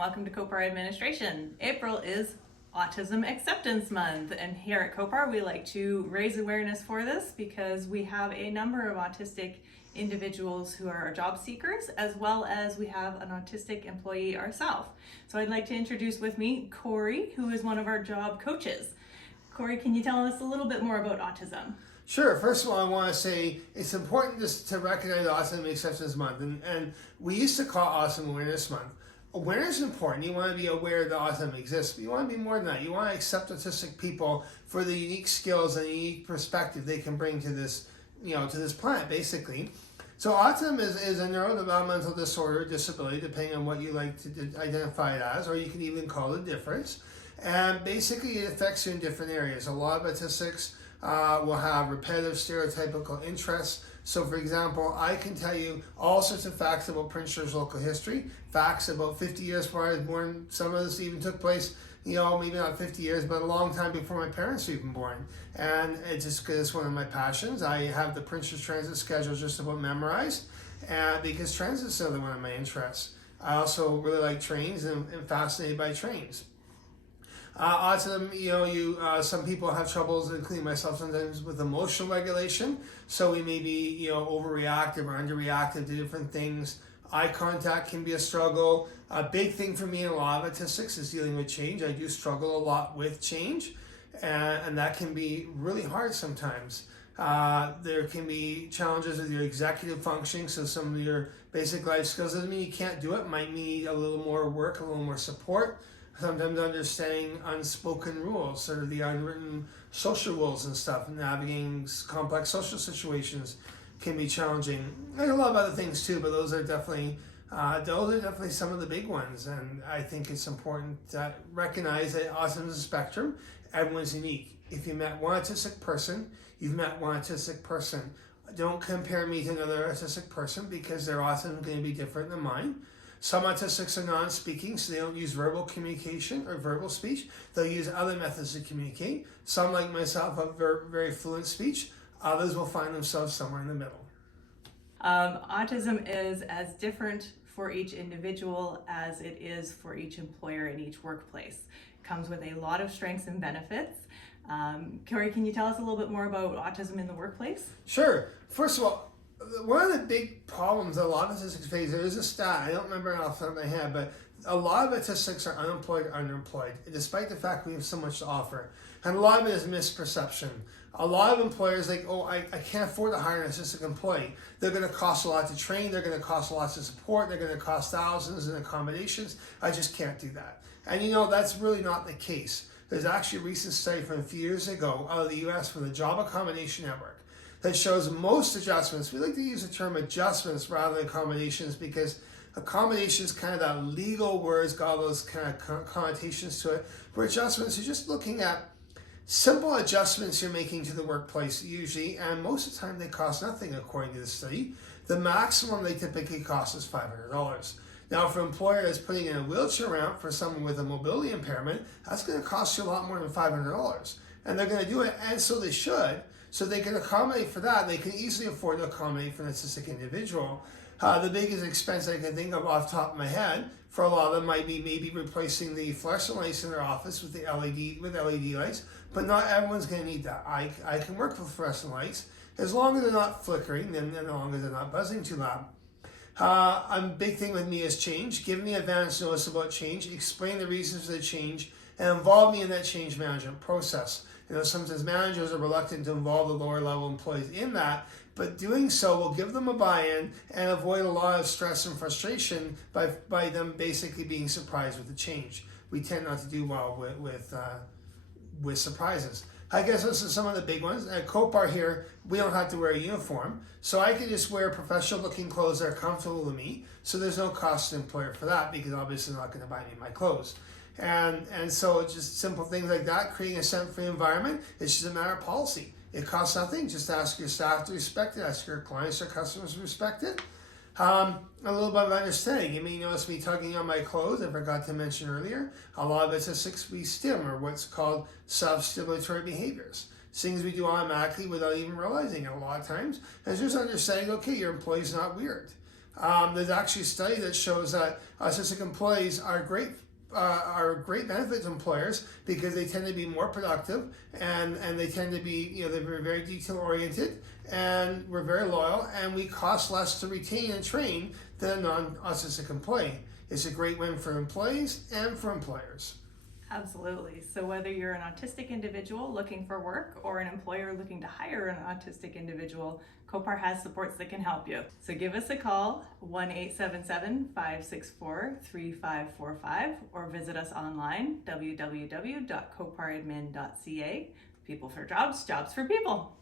Welcome to Kopar Administration. April is Autism Acceptance Month, and here at Kopar we like to raise awareness for this because we have a number of autistic individuals who are job seekers, as well as we have an autistic employee ourselves. So I'd like to introduce with me Corey, who is one of our job coaches. Corey, can you tell us a little bit more about autism? Sure. First of all, I want to say it's important just to recognize Autism Acceptance Month, and we used to call Autism Awareness Month. Awareness is important. You want to be aware that autism exists, but you want to be more than that. You want to accept autistic people for the unique skills and unique perspective they can bring to this, to this planet, basically. So autism is a neurodevelopmental disorder, disability, depending on what you like to identify it as, or you can even call it a difference. And basically, it affects you in different areas. A lot of autistics will have repetitive stereotypical interests. So for example, I can tell you all sorts of facts about Prince George's local history, facts about 50 years before I was born. Some of this even took place, maybe not 50 years, but a long time before my parents were even born. And it's just because it's one of my passions. I have the Prince George Transit schedule just about memorized, and because transit is another one of my interests. I also really like trains and fascinated by trains. Autism, some people have troubles, including myself sometimes, with emotional regulation. So we may be, overreactive or underreactive to different things. Eye contact can be a struggle. A big thing for me in a lot of autistics is dealing with change. I do struggle a lot with change, and that can be really hard sometimes. There can be challenges with your executive functioning, so some of your basic life skills doesn't mean you can't do it. Might need a little more work, a little more support. Sometimes understanding unspoken rules, sort of the unwritten social rules and stuff, navigating complex social situations can be challenging. There's a lot of other things too, but those are definitely some of the big ones. And I think it's important to recognize that autism is a spectrum. Everyone's unique. If you met one autistic person, you've met one autistic person. Don't compare me to another autistic person because their autism is going to be different than mine. Some autistics are non-speaking, so they don't use verbal communication or verbal speech. They'll use other methods to communicate. Some, like myself, have very fluent speech. Others will find themselves somewhere in the middle. Autism is as different for each individual as it is for each employer in each workplace. It comes with a lot of strengths and benefits. Corey, can you tell us a little bit more about autism in the workplace? Sure. First of all, one of the big problems that a lot of autistics face, there is a stat, I don't remember it off the top of my head, but a lot of autistics are unemployed or underemployed, despite the fact we have so much to offer. And a lot of it is misperception. A lot of employers like, I can't afford to hire an autistic employee. They're going to cost a lot to train, they're going to cost a lot to support, they're going to cost thousands in accommodations. I just can't do that. And that's really not the case. There's actually a recent study from a few years ago out of the US from the Job Accommodation Network that shows most adjustments. We like to use the term adjustments rather than accommodations because accommodations, kind of that legal words, got all those kind of connotations to it. Where adjustments, you're just looking at simple adjustments you're making to the workplace usually, and most of the time they cost nothing according to the study. The maximum they typically cost is $500. Now, if an employer is putting in a wheelchair ramp for someone with a mobility impairment, that's going to cost you a lot more than $500. And they're going to do it, and so they should. So they can accommodate for that. They can easily afford to accommodate for an autistic individual. The biggest expense I can think of off the top of my head for a lot of them might be maybe replacing the fluorescent lights in their office with the LED lights, but not everyone's going to need that. I can work with fluorescent lights as long as they're not flickering and as long as they're not buzzing too loud. A big thing with me is change. Give me advance notice about change, explain the reasons for the change, and involve me in that change management process. Sometimes managers are reluctant to involve the lower level employees in that, but doing so will give them a buy-in and avoid a lot of stress and frustration by them basically being surprised with the change. We tend not to do well with surprises. I guess those are some of the big ones. At Kopar here, we don't have to wear a uniform, so I can just wear professional looking clothes that are comfortable to me, so there's no cost to the employer for that because obviously they're not going to buy me my clothes. And so just simple things like that, creating a scent-free environment, it's just a matter of policy. It costs nothing. Just ask your staff to respect it, ask your clients or customers to respect it. A little bit of understanding. You may notice me tugging on my clothes. I forgot to mention earlier. A lot of autistics we stim, or what's called self-stimulatory behaviors. Things we do automatically without even realizing it a lot of times. And just understanding, okay, your employee's not weird. There's actually a study that shows that autistic employees are great benefit to employers because they tend to be more productive, and they tend to be, they're very detail oriented, and we're very loyal, and we cost less to retain and train than a non-autistic employee. It's a great win for employees and for employers. Absolutely. So whether you're an autistic individual looking for work or an employer looking to hire an autistic individual, Kopar has supports that can help you. So give us a call, 1-877-564-3545, or visit us online, www.koparadmin.ca. People for jobs, jobs for people.